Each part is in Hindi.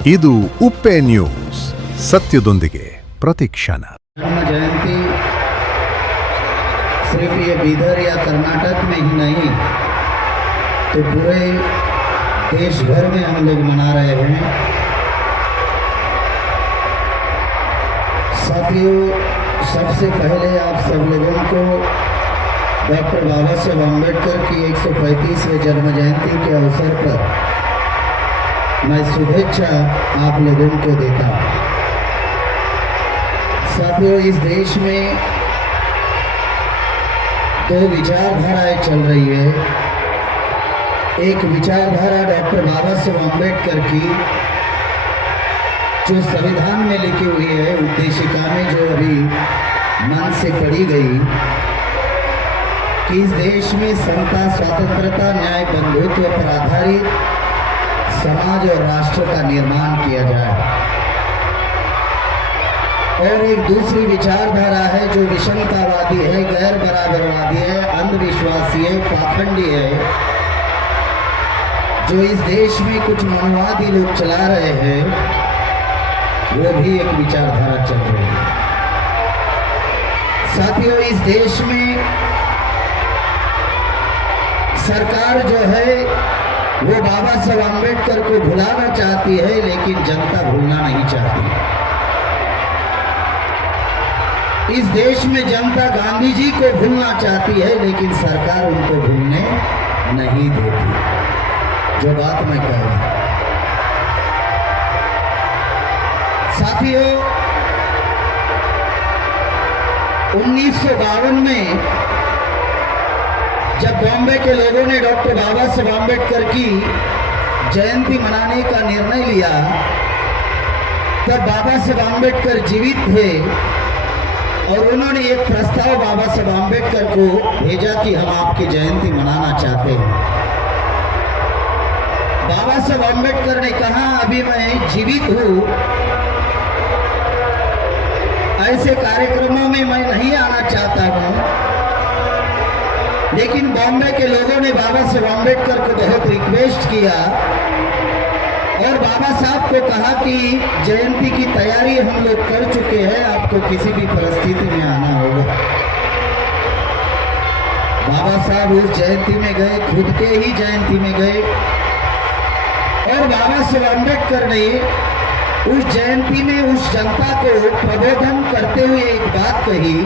ಇದು ಉಪ್ಪೆ ನ್ಯೂಸ್, ಸತ್ಯದೊಂದಿಗೆ ಪ್ರತಿಕ್ಷಣ. जन्म जयंती सिर्फ ये बीदर या कर्नाटक में ही नहीं तो पूरे देश भर में हम लोग मना रहे हैं। साथियों, सबसे पहले आप सब लोगों को डॉक्टर बाबा साहब अम्बेडकर की 135वें जन्म जयंती के अवसर पर मैं शुभेच्छा आप लोगों को देता हूँ। साथियों, इस देश में दो विचारधाराएं चल रही है। एक विचारधारा डॉक्टर बाबा साहब अम्बेडकर की जो संविधान में लिखी हुई है, उद्देशिका में जो अभी मन से पढ़ी गई कि इस देश में समता, स्वतंत्रता, न्याय, बंधुत्व पर आधारित समाज और राष्ट्र का निर्माण किया जाए। और एक दूसरी विचारधारा है जो विषमतावादी है, गैर बराबरवादी है, अंधविश्वासी है, पाखंडी है, जो इस देश में कुछ मनवादी लोग चला रहे हैं, वो भी एक विचारधारा चल रही है। साथियों, इस देश में सरकार जो है वो बाबा साहब अम्बेडकर को भुलाना चाहती है, लेकिन जनता भूलना नहीं चाहती। इस देश में जनता गांधी जी को भूलना चाहती है, लेकिन सरकार उनको भूलने नहीं देती। जो बात मैं कह रहा हूं साथियों, 1952 में जब बॉम्बे के लोगों ने डॉक्टर बाबा साहब अम्बेडकर की जयंती मनाने का निर्णय लिया, तब बाबा साहब अम्बेडकर जीवित थे और उन्होंने एक प्रस्ताव बाबा साहब अम्बेडकर को भेजा कि हम आपकी जयंती मनाना चाहते हैं। बाबा साहब अम्बेडकर ने कहा, अभी मैं जीवित हूं, ऐसे कार्यक्रमों में मैं नहीं आना चाहता हूं, लेकिन बॉम्बे के लोगों ने बाबा साहब अम्बेडकर को बहुत रिक्वेस्ट किया और बाबा साहब को कहा कि जयंती की तैयारी हम लोग कर चुके हैं, आपको किसी भी परिस्थिति में आना होगा। बाबा साहब उस जयंती में गए, खुद के ही जयंती में गए, और बाबा साहब अम्बेडकर ने उस जयंती में उस जनता को प्रबोधन करते हुए एक बात कही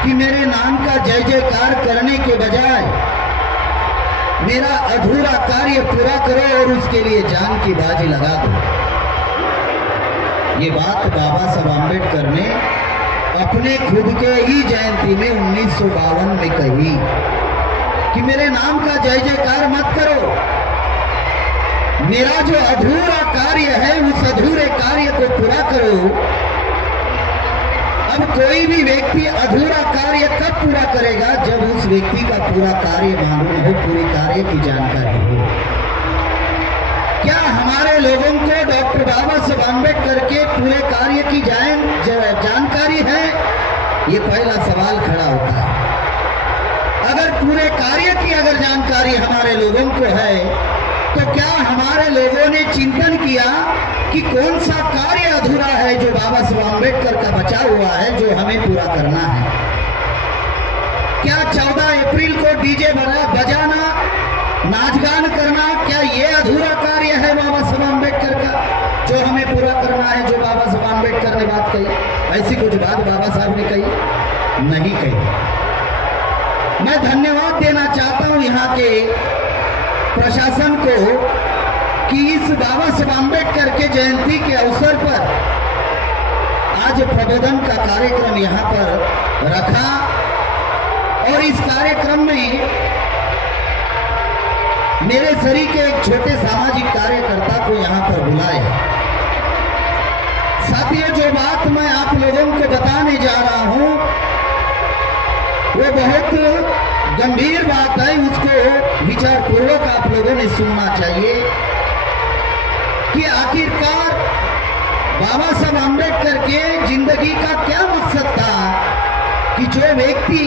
कि मेरे नाम का जय जयकार करने के बजाय मेरा अधूरा कार्य पूरा करो और उसके लिए जान की बाजी लगा दो। ये बात बाबा साहब अम्बेडकर ने अपने खुद के ही जयंती में 1952 में कही कि मेरे नाम का जय जयकार मत करो, मेरा जो अधूरा कार्य है उस अधूरे कार्य को पूरा करो। अब कोई भी व्यक्ति अधूरा कार्य कब पूरा करेगा? जब उस व्यक्ति का पूरा कार्य मालूम हो, पूरी कार्य की जानकारी हो। क्या हमारे लोगों को डॉक्टर बाबा साहब अम्बेडकर के पूरे कार्य की जानकारी है? ये पहला सवाल खड़ा होता है। अगर पूरे कार्य की जानकारी हमारे लोगों को है, तो क्या हमारे लोगों ने चिंतन किया कि कौन सा कार्य अधूरा है जो बाबा साहब अम्बेडकर का बचा हुआ है, जो हमें पूरा करना है? क्या 14 अप्रैल को डीजे बजाना, नाचगान करना, क्या ये अधूरा कार्य है बाबा साहब अम्बेडकर का जो हमें पूरा करना है, जो बाबा साहब अम्बेडकर ने बात कही? ऐसी कुछ बात बाबा साहब ने कही नहीं कही। मैं धन्यवाद देना चाहता हूं यहाँ के प्रशासन को कि इस बाबा साहब अम्बेडकर के जयंती के अवसर पर आज प्रबोधन का कार्यक्रम यहाँ पर रखा और इस कार्यक्रम में मेरे शरीर के एक छोटे सामाजिक कार्यकर्ता को यहाँ पर बुलाया। साथियों, जो बात मैं आप लोगों को बताने जा रहा हूँ वो बहुत गंभीर बात है, उसको विचारपूर्वक आप लोगों ने सुनना चाहिए कि आखिरकार बाबा साहब अम्बेडकर के जिंदगी का क्या मकसद था कि जो व्यक्ति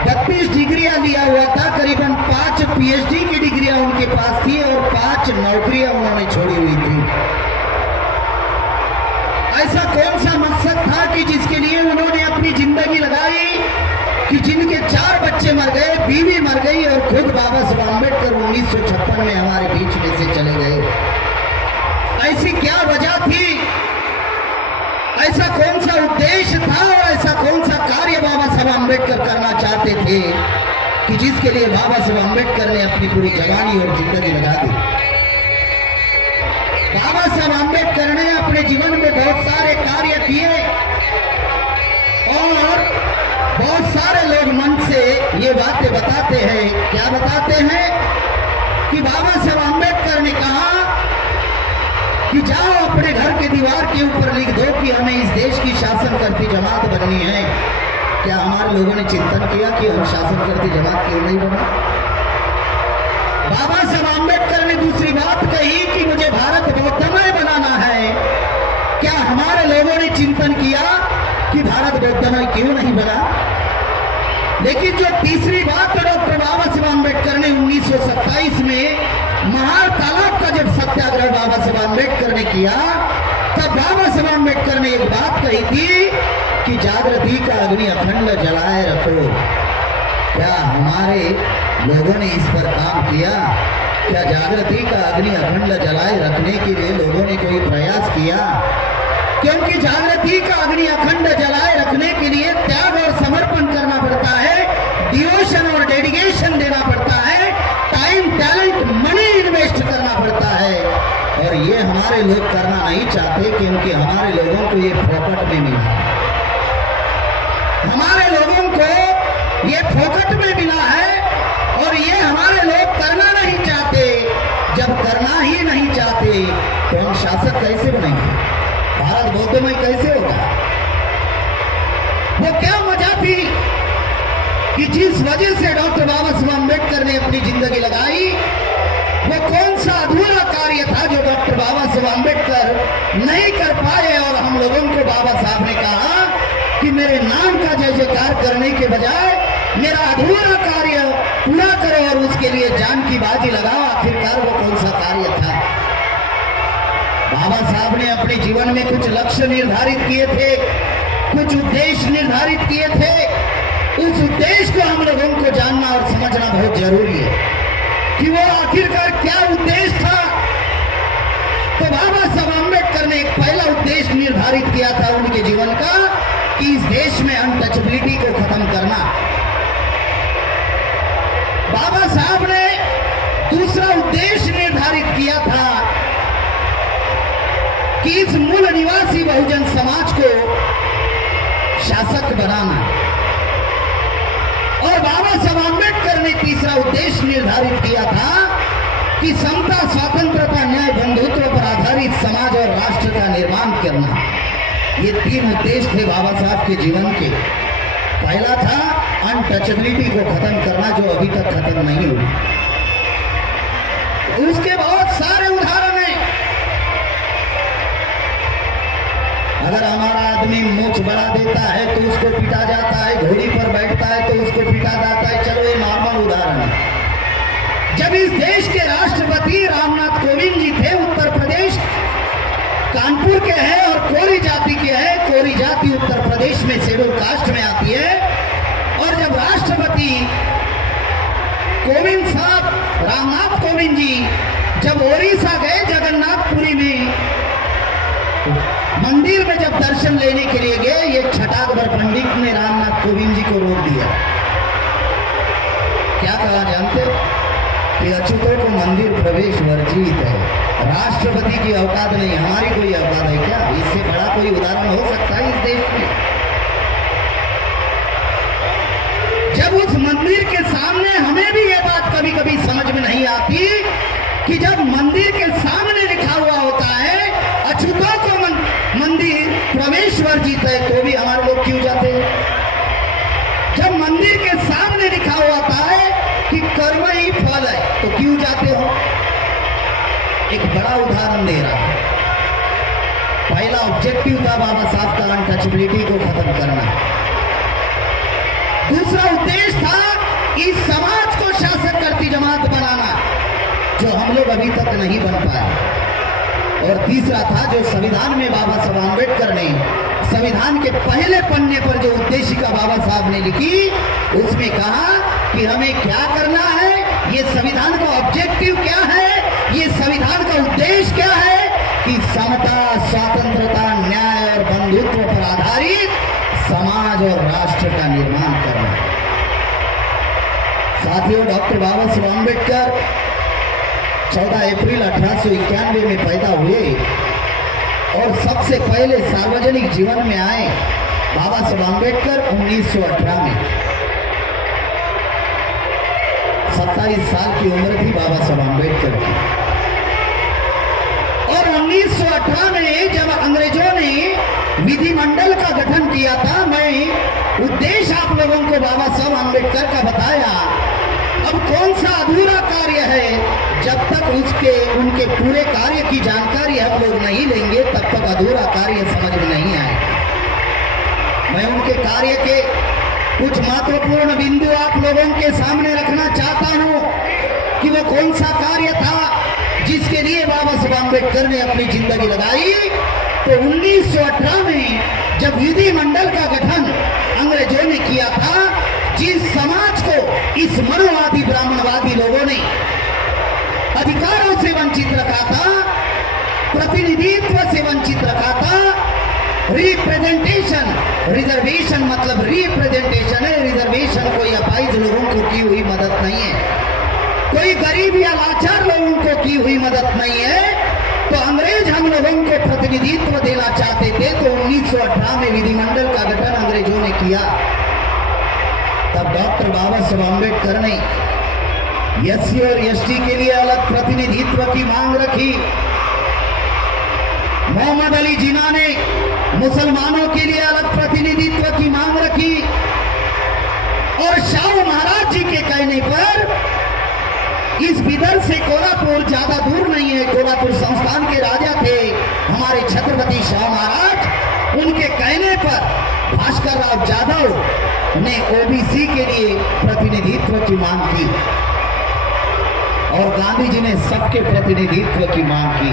32 डिग्रियां लिया हुआ था, करीबन 5 पीएचडी की डिग्रियां उनके पास थी और 5 नौकरियां उन्होंने छोड़ी हुई थी। ऐसा कौन सा मकसद था कि जिसके लिए उन्होंने अपनी जिंदगी लगाई, कि जिनके 4 बच्चे मर गए, बीवी मर गई और खुद बाबा साहब आम्बेडकर 1956 में हमारे बीच में से चले गए। ऐसी क्या वजह थी, ऐसा कौन सा उद्देश्य था और ऐसा कौन सा कार्य बाबा साहब आम्बेडकर करना चाहते थे कि जिसके लिए बाबा साहब आम्बेडकर ने अपनी पूरी जवानी और जिंदगी लगा दी। बाबा साहब आम्बेडकर ने अपने जीवन में बहुत सारे कार्य किए और बहुत सारे लोग मन से ये बातें बताते हैं। क्या बताते हैं कि बाबा साहब आम्बेडकर ने कहा कि जाओ अपने घर के दीवार के ऊपर लिख दो कि हमें इस देश की शासन करती जमात बननी है। क्या हमारे लोगों ने चिंतन किया कि हम शासन करती जमात क्यों नहीं बना? बाबा साहब आम्बेडकर ने दूसरी बात कही कि मुझे भारत बौद्धमय बनाना है। क्या हमारे लोगों ने चिंतन किया कि भारत बौद्धमय क्यों नहीं बना? लेकिन जो तीसरी बात डॉक्टर बाबा साहब आम्बेडकर ने 1927 में महार तालाब का जब सत्याग्रह बाबा साहब आम्बेडकर ने किया, तब बाबा साहब आम्बेडकर ने एक बात कही थी कि जागृति का अग्नि अखंड जलाए रखो। क्या हमारे लोगों ने इस पर काम किया? क्या जागृति का अग्नि अखंड जलाए रखने के लिए लोगों ने कोई प्रयास किया? क्योंकि जागृति का अग्नि अखंड जलाए रखने के लिए त्याग और समर्पण करना पड़ता है, डिवोशन और डेडिकेशन देना पड़ता है, टाइम, टैलेंट, मनी इन्वेस्ट करना पड़ता है। और ये हमारे लोग करना नहीं चाहते क्योंकि हमारे लोगों को ये फोकट में मिला। हमारे लोगों को ये फोकट में मिला है और ये हमारे लोग करना नहीं चाहते। जब करना ही नहीं चाहते तो हम शासक कैसे बनेंगे? भारत बौद्धमय कैसे होगा? वो क्या वजह थी कि जिस वजह से डॉक्टर बाबा साहब आम्बेडकर ने अपनी जिंदगी लगाई, वो कौन सा अधूरा कार्य था जो डॉक्टर बाबा साहब आम्बेडकर नहीं कर पाए? और हम लोगों को बाबा साहब ने कहा कि मेरे नाम का जय जयकार करने के बजाय मेरा अधूरा कार्य पूरा करो और उसके लिए जान की बाजी लगाओ। आखिरकार वो कौन सा कार्य था? बाबा साहब ने अपने जीवन में कुछ लक्ष्य निर्धारित किए थे, कुछ उद्देश्य निर्धारित किए थे। उस उद्देश्य को हम लोगों को जानना और समझना बहुत जरूरी है कि वो आखिरकार क्या उद्देश्य था। तो बाबा साहब आम्बेडकर ने एक पहला उद्देश्य निर्धारित किया था उनके जीवन का कि इस देश में अनटचेबिलिटी को खत्म करना। बाबा साहब ने दूसरा उद्देश्य निर्धारित किया था कि इस मूल निवासी बहुजन समाज को शासक बनाना। और बाबा साहब आम्बेडकर ने तीसरा उद्देश्य निर्धारित किया था कि समता, स्वतंत्रता, न्याय, बंधुत्व पर आधारित समाज और राष्ट्र का निर्माण करना। ये 3 उद्देश्य थे बाबा साहब के जीवन के। पहला था अनटचेबिलिटी को खत्म करना, जो अभी तक खत्म नहीं हुई। उसके बहुत सारे उदाहरण हैं। अगर हमारा आदमी मूंछ बढ़ा देता है तो उसको पीटा जाता है, घोड़ी पर बैठता है तो उसको पीटा जाता है। चलो ये नॉर्मल उदाहरण है। जब इस देश के राष्ट्रपति रामनाथ कोविंद जी थे, उत्तर प्रदेश कानपुर के हैं और कोरी जाति के हैं। कोरी जाति उत्तर प्रदेश में शेड्यूल कास्ट में आती है। और जब राष्ट्रपति कोविंद साहब, रामनाथ कोविंद जी जब ओडिशा गए, जगन्नाथपुरी में मंदिर में जब दर्शन लेने के लिए गए, ये छठाकभर पंडित ने रामनाथ कोविंद जी को रोक दिया। क्या कहा जानते कि अछूतों को मंदिर प्रवेश वर्जित है। राष्ट्रपति की औकात नहीं, हमारी कोई औकात है क्या? इससे बड़ा कोई उदाहरण हो सकता है इस देश में? जब उस मंदिर के सामने, हमें भी ये बात कभी कभी समझ में नहीं आती कि जब मंदिर के सामने लिखा हुआ होता है अछूतों को मंदिर प्रवेश वर्जित है, तो भी हमारे लोग क्यों जाते हैं? जब मंदिर के सामने लिखा हुआ होता है कि कर्म ही फल है, तो क्यों जाते हो? एक बड़ा उदाहरण दे रहा हूं। पहला ऑब्जेक्टिव था बाबा साहब का अनटचेबिलिटी को खत्म करना। दूसरा उद्देश्य था इस समाज को शासक करती जमात बनाना, जो हम लोग अभी तक नहीं बन पाए। और तीसरा था जो संविधान में बाबा साहब आम्बेडकर ने संविधान के पहले पन्ने पर जो उद्देशिका बाबा साहब ने लिखी, उसमें कहा कि हमें क्या करना है, ये संविधान का ऑब्जेक्टिव क्या है, ये संविधान का उद्देश्य क्या है कि समता, स्वतंत्रता, न्याय और बंधुत्व पर आधारित समाज और राष्ट्र का निर्माण करना। साथियों, डॉक्टर बाबा साहब आम्बेडकर 14 अप्रैल 1891 में पैदा हुए और सबसे पहले सार्वजनिक जीवन में आए बाबा साहब आम्बेडकर 1918 में। 27 साल की उम्र थी बाबा साहब आम्बेडकर की। और 1918 में जब अंग्रेजों ने विधिमंडल का गठन किया था, मैं उद्देश्य आप लोगों को बाबा साहब आम्बेडकर का बताया। अब कौन सा अधूरा कार्य है, जब तक उनके पूरे कार्य की जानकारी हम लोग नहीं लेंगे तब तक अधूरा कार्य समझ में नहीं आएगा। मैं उनके कार्य के कुछ महत्वपूर्ण बिंदु आप लोगों के सामने रखना चाहता हूं कि वो कौन सा कार्य था जिसके लिए बाबा साहब आम्बेडकर ने अपनी जिंदगी लगाई। तो 1918 में जब विधिमंडल का गठन अंग्रेजों ने किया था, जिस समाज को इस मनुवादी ब्राह्मणवादी लोगों ने अधिकारों से वंचित रखा था, प्रतिनिधित्व से वंचित रखा था, रिप्रेजेंटेशन, रिजर्वेशन मतलब रिप्रेजेंटेशन है, रिजर्वेशन कोई अपाहिज लोगों को की हुई मदद नहीं है, कोई गरीब या लाचार लोगों को की हुई मदद नहीं है। तो अंग्रेज हम लोगों को प्रतिनिधित्व देना चाहते थे, तो 1918 में विधिमंडल का गठन अंग्रेजों ने किया। तब डॉक्टर बाबा साहब आम्बेडकर ने एससी और एसटी के लिए अलग प्रतिनिधित्व की मांग रखी। मोहम्मद अली जिन्ना ने मुसलमानों के लिए अलग प्रतिनिधित्व की मांग रखी। और शाहू महाराज जी के कहने पर इस विदर्भ से कोल्हापुर ज्यादा दूर नहीं है, कोल्हापुर संस्थान के राजा थे हमारे छत्रपति शाह महाराज, उनके कहने पर भास्कर राव जाधव ने ओबीसी के लिए प्रतिनिधित्व की मांग की और गांधी जी ने सबके प्रतिनिधित्व की मांग की।